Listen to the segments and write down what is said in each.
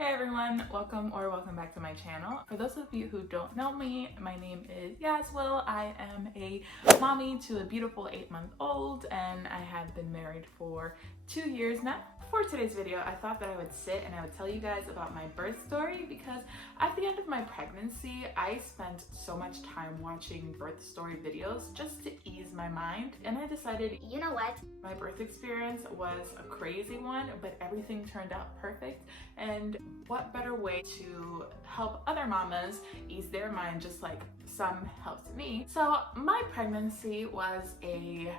Hey everyone, welcome back to my channel. For those of you who don't know me, my name is Yazwill. I am a mommy to a beautiful 8-month-old and I have been married for 2 years now. For today's video, I thought that I would sit and I would tell you guys about my birth story because at the end of my pregnancy, I spent so much time watching birth story videos just to ease my mind, and I decided, you know what? My birth experience was a crazy one, but everything turned out perfect, and what better way to help other mamas ease their mind just like some helped me. So my pregnancy was a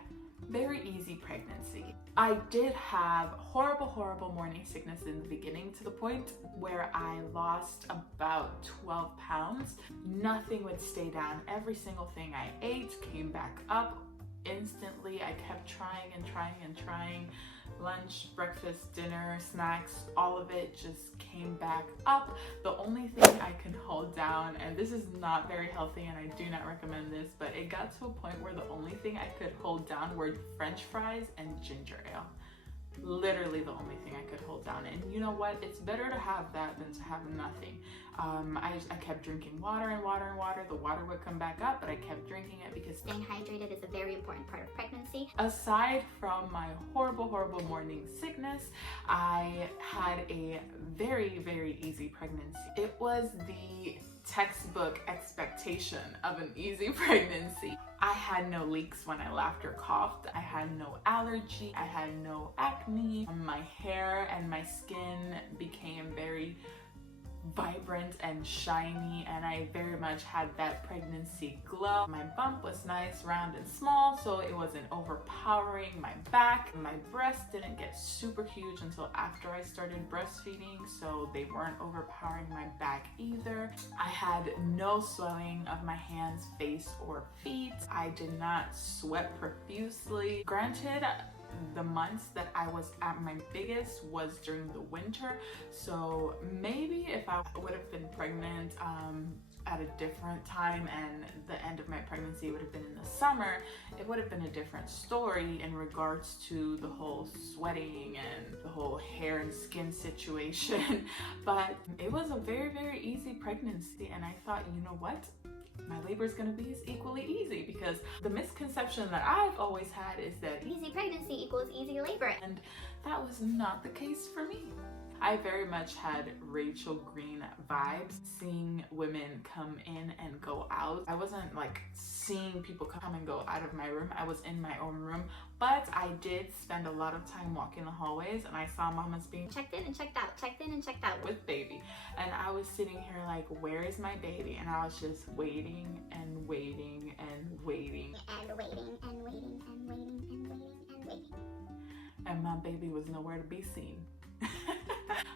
very easy pregnancy. I did have horrible morning sickness in the beginning to the point where I lost about 12 pounds. Nothing would stay down. Every single thing I ate came back up instantly. I kept trying and trying. Lunch, breakfast, dinner, snacks, all of it just came back up. The only thing I can hold down, and this is not very healthy and I do not recommend this, but it got to a point where the only thing I could hold down were French fries and ginger ale. Literally the only thing I could hold down. And you know what? It's better to have that than to have nothing. I kept drinking water and water. The water would come back up, but I kept drinking it because staying hydrated is a very important part of pregnancy. Aside from my horrible morning sickness, I had a very easy pregnancy. It was the textbook expectation of an easy pregnancy. I had no leaks when I laughed or coughed. I had no allergy. I had no acne. My hair and my skin became very vibrant and shiny, and I very much had that pregnancy glow. My bump was nice, round and small, so it wasn't overpowering my back. My breasts didn't get super huge until after I started breastfeeding, so they weren't overpowering my back either. I had no swelling of my hands, face, or feet. I did not sweat profusely. Granted, the months that I was at my biggest was during the winter, so maybe if I would have been pregnant at a different time and the end of my pregnancy would have been in the summer, it would have been a different story in regards to the whole sweating and the whole hair and skin situation. But it was a very easy pregnancy, and I thought, you know what? My labor is going to be equally easy, because the misconception that I've always had is that easy pregnancy equals easy labor, and that was not the case for me. I very much had Rachel Green vibes, seeing women come in and go out. I wasn't like seeing people come and go out of my room. I was in my own room, but I did spend a lot of time walking the hallways, and I saw mamas being checked in and checked out with baby. And I was sitting here like, where is my baby? And I was just waiting. And my baby was nowhere to be seen.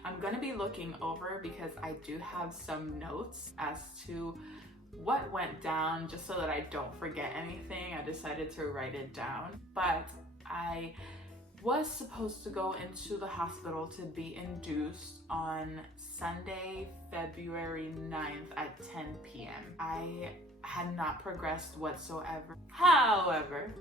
I'm gonna be looking over because I do have some notes as to what went down, just so that I don't forget anything. I decided to write it down, but I was supposed to go into the hospital to be induced on Sunday, February 9th at 10 p.m. I had not progressed whatsoever. However,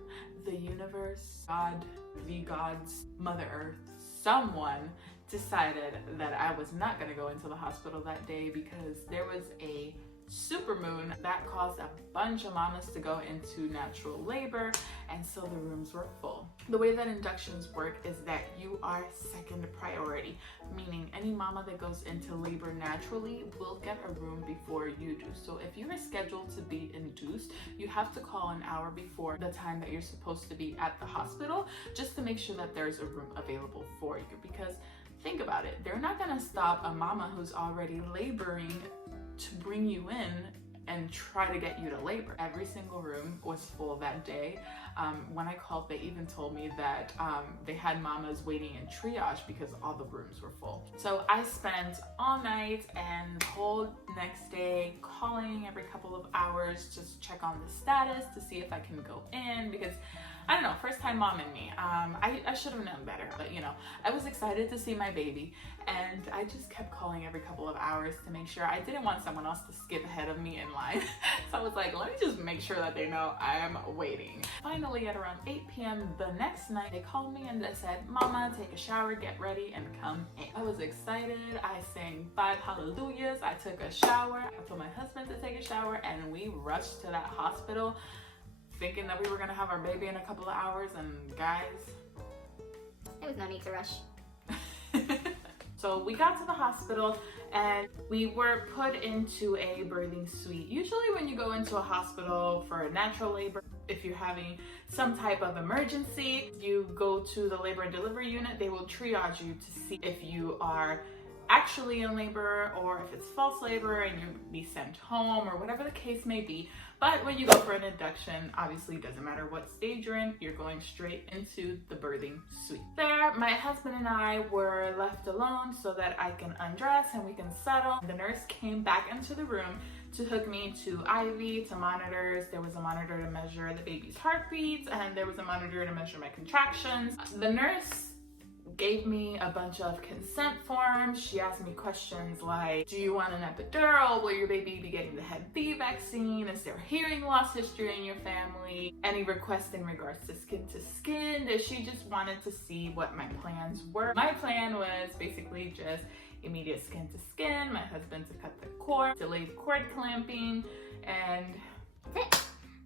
the universe, God, the gods, Mother Earth, someone decided that I was not going to go into the hospital that day because there was a supermoon that caused a bunch of mamas to go into natural labor, and so the rooms were full. The way that inductions work is that you are second priority, meaning any mama that goes into labor naturally will get a room before you do. So if you are scheduled to be induced, you have to call an hour before the time that you're supposed to be at the hospital, just to make sure that there's a room available for you. Because think about it, they're not going to stop a mama who's already laboring to bring you in and try to get you to labor. Every single room was full that day. When I called, they even told me that they had mamas waiting in triage because all the rooms were full. So I spent all night and the whole next day calling every couple of hours just to check on the status to see if I can go in, because I don't know, first time mom in me. I should have known better, but you know, I was excited to see my baby, and I just kept calling every couple of hours to make sure. I didn't want someone else to skip ahead of me in line. So I was like, let me just make sure that they know I am waiting. Finally, at around 8 p.m. the next night, they called me and they said, Mama, take a shower, get ready, and come in. I was excited. I sang 5 hallelujahs. I took a shower. I told my husband to take a shower, and we rushed to that hospital thinking that we were gonna have our baby in a couple of hours, and guys, there was no need to rush. So we got to the hospital and we were put into a birthing suite. Usually when you go into a hospital for a natural labor, if you're having some type of emergency, you go to the labor and delivery unit. They will triage you to see if you are actually in labor or if it's false labor and you'll be sent home or whatever the case may be. But when you go for an induction, obviously it doesn't matter what stage you're in, you're going straight into the birthing suite. There, my husband and I were left alone so that I can undress and we can settle. The nurse came back into the room to hook me to IV, to monitors. There was a monitor to measure the baby's heartbeats, and there was a monitor to measure my contractions. The nurse gave me a bunch of consent forms. She asked me questions like, do you want an epidural? Will your baby be getting the Hep B vaccine? Is there hearing loss history in your family? Any requests in regards to skin? That she just wanted to see what my plans were. My plan was basically just immediate skin to skin, my husband to cut the cord, delayed cord clamping, and that's it.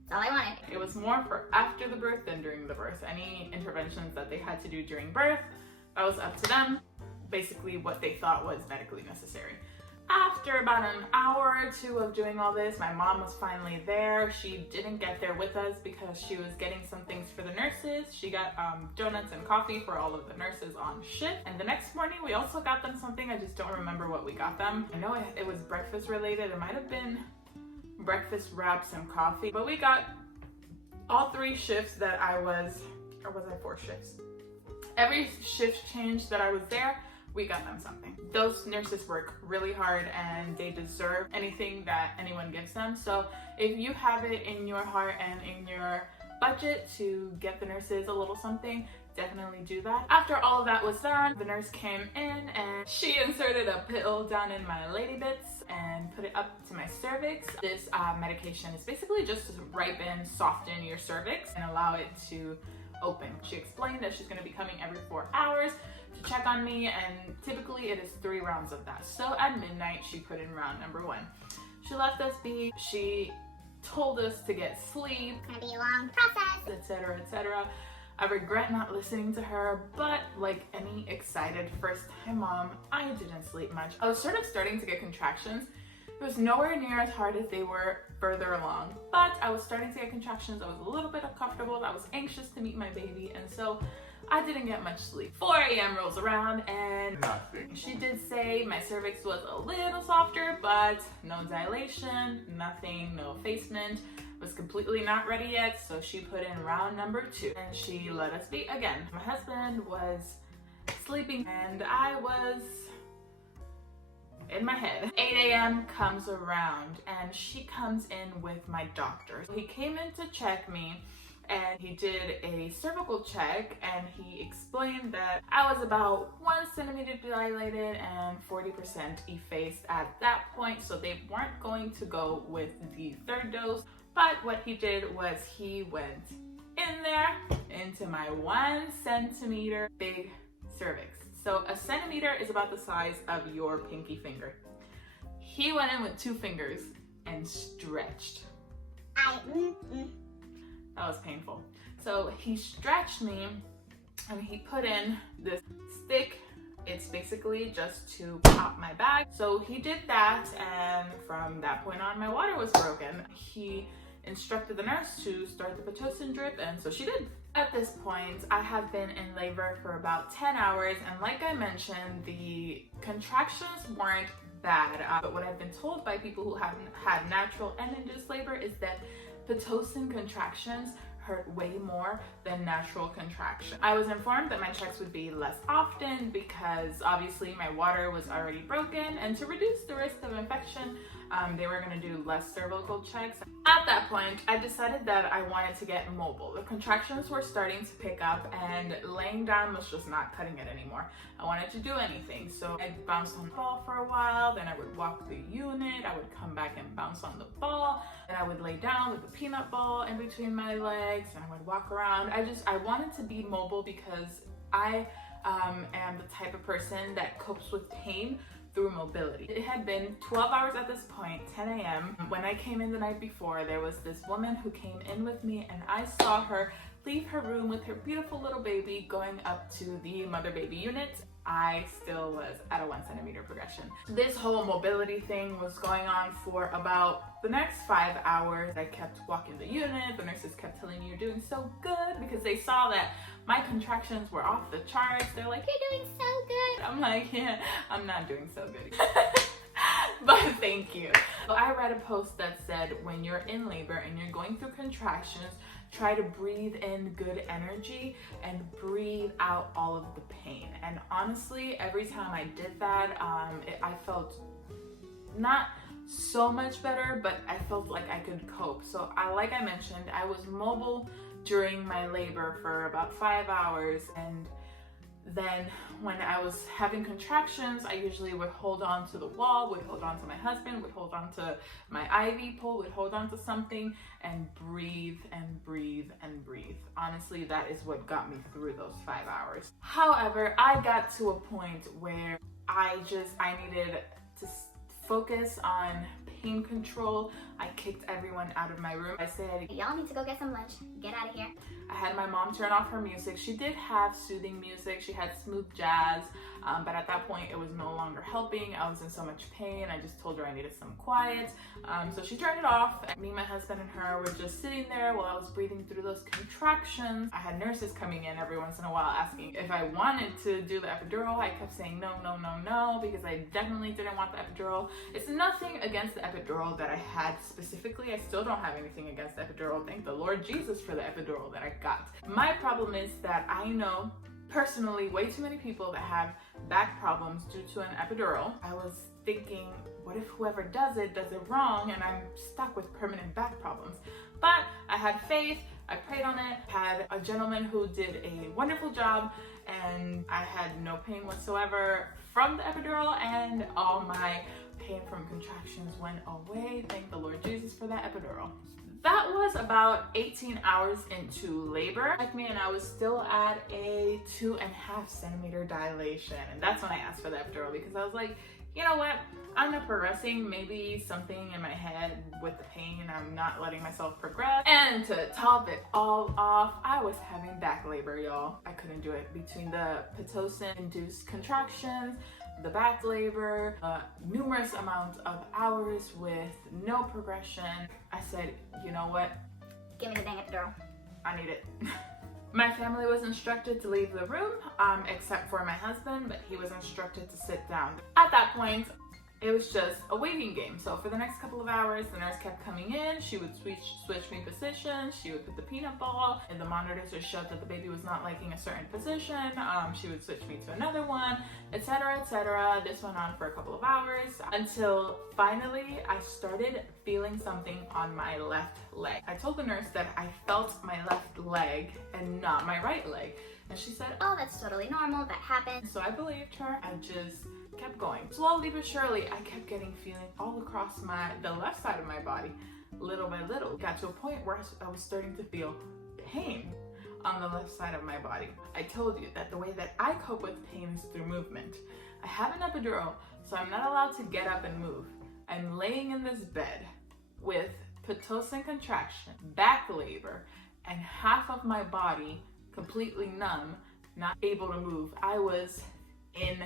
That's all I wanted. It was more for after the birth than during the birth. Any interventions that they had to do during birth, that was up to them, basically what they thought was medically necessary. After about an hour or two of doing all this, my mom was finally there. She didn't get there with us because she was getting some things for the nurses. She got donuts and coffee for all of the nurses on shift. And the next morning, we also got them something. I just don't remember what we got them. I know it was breakfast related. It might have been breakfast wraps and coffee. But we got all 3 shifts that I was, or was I 4 shifts? Every shift change that I was there, we got them something. Those nurses work really hard and they deserve anything that anyone gives them. So if you have it in your heart and in your budget to get the nurses a little something, definitely do that. After all of that was done, the nurse came in and she inserted a pill down in my lady bits and put it up to my cervix. This medication is basically just to ripen, soften your cervix and allow it to open. She explained that she's going to be coming every 4 hours to check on me, and typically it is 3 rounds of that. So at midnight, she put in round number 1. She left us be. She told us to get sleep. It's gonna be a long process, etc., etc. I regret not listening to her, but like any excited first-time mom, I didn't sleep much. I was sort of starting to get contractions. It was nowhere near as hard as they were further along, but I was starting to get contractions. I was a little bit uncomfortable. I was anxious to meet my baby, and so I didn't get much sleep. 4 a.m. rolls around, and nothing. She did say my cervix was a little softer, but no dilation, nothing, no effacement. Was completely not ready yet, so she put in round number 2, and she let us be again. My husband was sleeping, and I was in my head. 8 a.m. comes around and she comes in with my doctor. He came in to check me and he did a cervical check and he explained that I was about 1 centimeter dilated and 40% effaced at that point, so they weren't going to go with the 3rd dose. But what he did was he went in there into my 1 centimeter big cervix. So a centimeter is about the size of your pinky finger. He went in with 2 fingers and stretched. That was painful. So he stretched me and he put in this stick. It's basically just to pop my bag. So he did that, and from that point on, my water was broken. He instructed the nurse to start the Pitocin drip, and so she did. At this point, I have been in labor for about 10 hours, and like I mentioned, the contractions weren't bad. But what I've been told by people who haven't had natural and induced labor is that Pitocin contractions hurt way more than natural contraction. I was informed that my checks would be less often because obviously my water was already broken, and to reduce the risk of infection, they were going to do less cervical checks. At that point, I decided that I wanted to get mobile. The contractions were starting to pick up and laying down was just not cutting it anymore. I wanted to do anything, so I bounced on the ball for a while, then I would walk the unit, I would come back and bounce on the ball, then I would lay down with the peanut ball in between my legs, and I would walk around. I wanted to be mobile because I am the type of person that copes with pain through mobility. It had been 12 hours at this point, 10 a.m. When I came in the night before, there was this woman who came in with me, and I saw her leave her room with her beautiful little baby going up to the mother baby unit. I still was at a 1 centimeter progression. This whole mobility thing was going on for about the next 5 hours. I kept walking the unit. The nurses kept telling me, "You're doing so good," because they saw that my contractions were off the charts. They're like, "You're doing so good." I'm like, "Yeah, I'm not doing so good." But thank you. So I read a post that said, when you're in labor and you're going through contractions, try to breathe in good energy and breathe out all of the pain. And honestly, every time I did that, I felt not so much better, but I felt like I could cope. So like I mentioned, I was mobile during my labor for about 5 hours, and then when I was having contractions, I usually would hold on to the wall, would hold on to my husband, would hold on to my IV pole, would hold on to something and breathe and breathe and breathe. Honestly, that is what got me through those 5 hours. However, I got to a point where I needed to focus on pain control. I kicked everyone out of my room. I said, "Y'all need to go get some lunch. Get out of here." I had my mom turn off her music. She did have soothing music. She had smooth jazz, but at that point it was no longer helping. I was in so much pain. I just told her I needed some quiet. So she turned it off. Me, my husband, and her were just sitting there while I was breathing through those contractions. I had nurses coming in every once in a while asking if I wanted to do the epidural. I kept saying no, no, no, no, because I definitely didn't want the epidural. It's nothing against the epidural that I had specifically. I still don't have anything against the epidural. Thank the Lord Jesus for the epidural that I got. My problem is that I know personally way too many people that have back problems due to an epidural. I was thinking, what if whoever does it wrong and I'm stuck with permanent back problems? But I had faith, I prayed on it, had a gentleman who did a wonderful job, and I had no pain whatsoever from the epidural, and all my pain from contractions went away. Thank the Lord Jesus for that epidural. That was about 18 hours into labor. Like me, and I was still at a 2.5 centimeter dilation. And that's when I asked for the epidural, because I was like, you know what? I'm not progressing. Maybe something in my head with the pain, I'm not letting myself progress. And to top it all off, I was having back labor, y'all. I couldn't do it. Between the Pitocin-induced contractions, the back labor, numerous amounts of hours with no progression, I said, you know what? Give me the dang epidural. I need it. My family was instructed to leave the room, except for my husband, but he was instructed to sit down. At that point, it was just a waiting game. So for the next couple of hours, the nurse kept coming in. She would switch me positions. She would put the peanut ball, and the monitors would show that the baby was not liking a certain position. She would switch me to another one, etc., etc. This went on for a couple of hours until finally I started feeling something on my left leg. I told the nurse that I felt my left leg and not my right leg. And she said, "Oh, that's totally normal. That happens." So I believed her. I just kept going. Slowly but surely, I kept getting feeling all across the left side of my body, little by little. It got to a point where I was starting to feel pain on the left side of my body. I told you that the way that I cope with pain is through movement. I have an epidural, so I'm not allowed to get up and move. I'm laying in this bed with Pitocin contraction, back labor, and half of my body completely numb, not able to move. I was in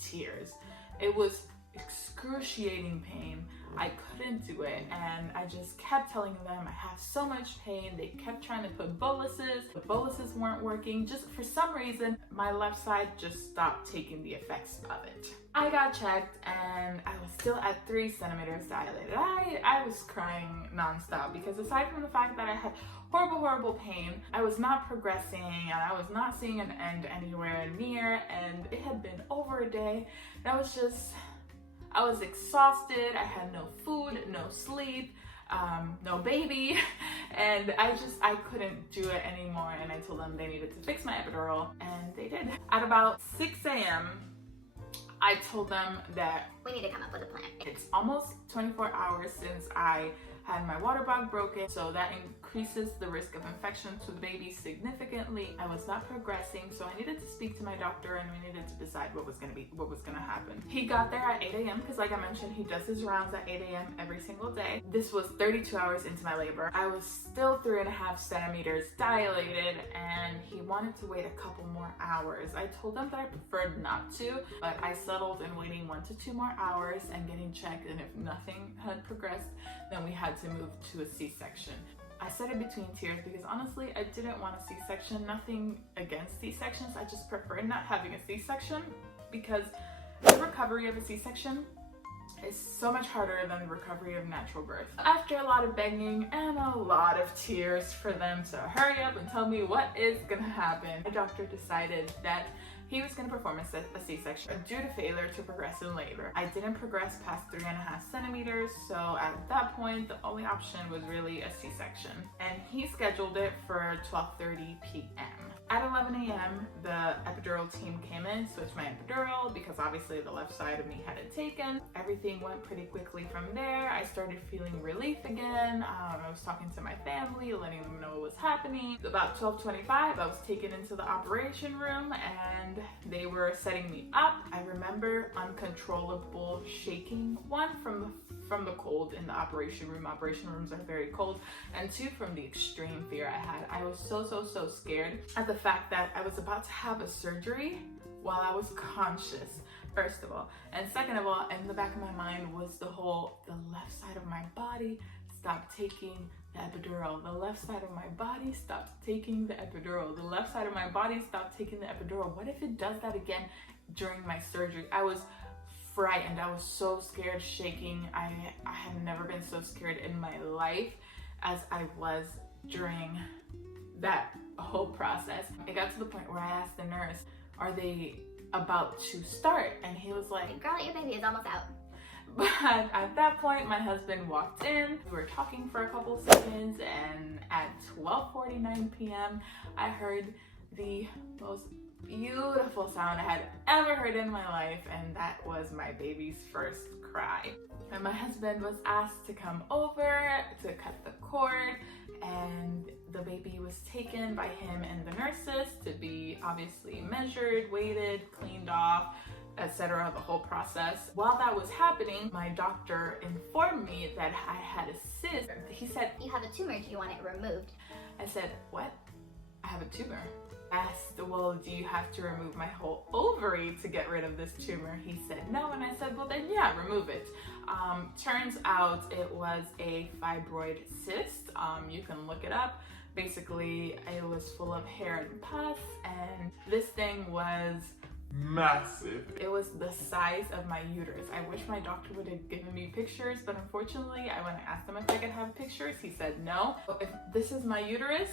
tears. It was excruciating. excruciating pain. I couldn't do it, and I just kept telling them I have so much pain. They kept trying to put boluses. The boluses weren't working. Just for some reason, my left side just stopped taking the effects of it. I got checked and I was still at 3 centimeters dilated. I was crying nonstop because aside from the fact that I had horrible pain, I was not progressing and I was not seeing an end anywhere near, and it had been over a day. And I was exhausted. I had no food, no sleep, no baby, and I couldn't do it anymore. And I told them they needed to fix my epidural, and they did. At about 6 a.m., I told them that we need to come up with a plan. It's almost 24 hours since I had my water bag broken, so that increases the risk of infection to the baby significantly. I was not progressing, so I needed to speak to my doctor and we needed to decide what was gonna happen. He got there at 8 a.m. because, like I mentioned, he does his rounds at 8 a.m. every single day. This was 32 hours into my labor. I was still 3.5 centimeters dilated, and he wanted to wait a couple more hours. I told him that I preferred not to, but I settled in waiting 1 to 2 more hours and getting checked, and if nothing had progressed, then we had to move to a C-section. I said it between tears because honestly, I didn't want a C-section. Nothing against C-sections. I just prefer not having a C-section because the recovery of a C-section is so much harder than the recovery of natural birth. After a lot of begging and a lot of tears for them to hurry up and tell me what is gonna happen, my doctor decided that he was going to perform a C-section due to failure to progress in labor. I didn't progress past 3.5 centimeters, so at that point, the only option was really a C-section. And he scheduled it for 12:30 p.m. At 11 a.m., the epidural team came in, switched my epidural because obviously the left side of me had it taken. Everything went pretty quickly from there. I started feeling relief again. I was talking to my family, letting them know what was happening. About 12:25, I was taken into the operation room and they were setting me up. I remember uncontrollable shaking, 1 from the cold in the operation room. Operation rooms are very cold, and 2 from the extreme fear I had. I was so scared at the fact that I was about to have a surgery while I was conscious, first of all. And second of all, in the back of my mind was the left side of my body stopped taking the epidural. The left side of my body stopped taking the epidural. The left side of my body stopped taking the epidural. What if it does that again during my surgery? I was frightened. I was so scared, shaking. I had never been so scared in my life as I was during that whole process. It got to the point where I asked the nurse, are they about to start? And he was like, girl, your baby is almost out. But at that point, my husband walked in. We were talking for a couple seconds, and at 12:49 p.m., I heard the most beautiful sound I had ever heard in my life, and that was my baby's first cry. And my husband was asked to come over to cut the cord, and the baby was taken by him and the nurses to be obviously measured, weighted, cleaned off, etc., the whole process. While that was happening, my doctor informed me that I had a cyst. He said, you have a tumor, do you want it removed? I said, what? I have a tumor. I asked, well, do you have to remove my whole ovary to get rid of this tumor? He said no, and I said, well then yeah, remove it. Turns out it was a fibroid cyst. You can look it up. Basically, it was full of hair and pus, and this thing was massive. It was the size of my uterus. I wish my doctor would have given me pictures, but unfortunately, when I asked him if I could have pictures, he said no. If this is my uterus,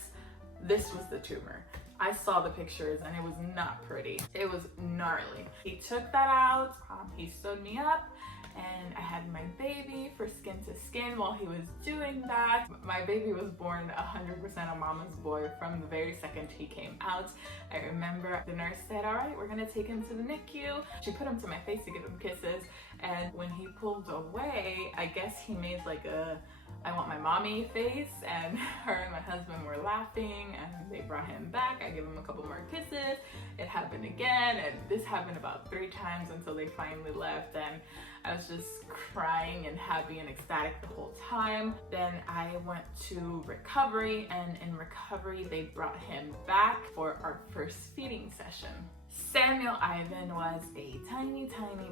this was the tumor. I saw the pictures and it was not pretty. It was gnarly. He took that out, he sewed me up, and I had my baby for skin to skin while he was doing that. My baby was born 100% a mama's boy from the very second he came out. I remember the nurse said, all right, we're gonna take him to the NICU. She put him to my face to give him kisses, and when he pulled away, I guess he made like a I want my mommy face, and her and my husband were laughing, and they brought him back. I gave him a couple more kisses. It happened again, and this happened about 3 times until they finally left, and I was just crying and happy and ecstatic the whole time. Then I went to recovery, and in recovery they brought him back for our first feeding session. Samuel Ivan was a tiny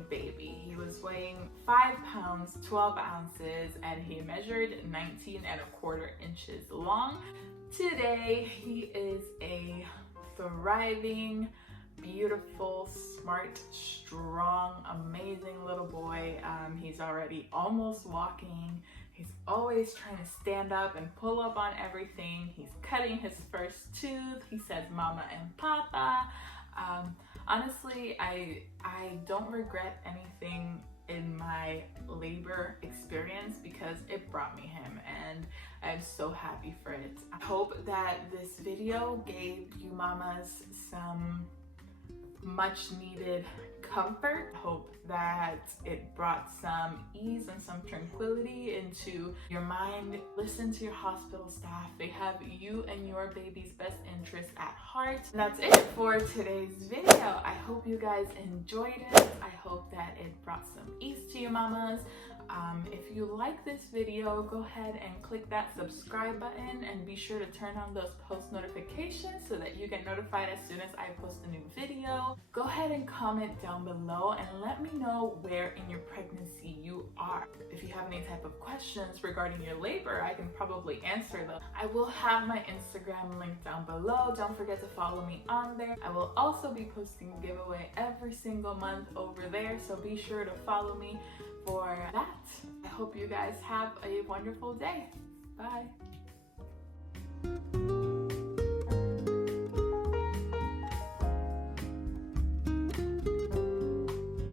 baby. He was weighing 5 pounds, 12 ounces, and he measured 19¼ inches long. Today, he is a thriving, beautiful, smart, strong, amazing little boy. He's already almost walking. He's always trying to stand up and pull up on everything. He's cutting his first tooth. He says mama and papa. Honestly, I don't regret anything in my labor experience because it brought me him, and I'm so happy for it. I hope that this video gave you mamas some much needed comfort. I hope that it brought some ease and some tranquility into your mind. Listen to your hospital staff. They have you and your baby's best interests at heart. And that's it for today's video. I hope you guys enjoyed it. I hope that it brought some ease to you mamas. If you like this video, go ahead and click that subscribe button and be sure to turn on those post notifications so that you get notified as soon as I post a new video. Go ahead and comment down below and let me know where in your pregnancy you are. If you have any type of questions regarding your labor, I can probably answer them. I will have my Instagram link down below. Don't forget to follow me on there. I will also be posting a giveaway every single month over there, so be sure to follow me for that. I hope you guys have a wonderful day. Bye.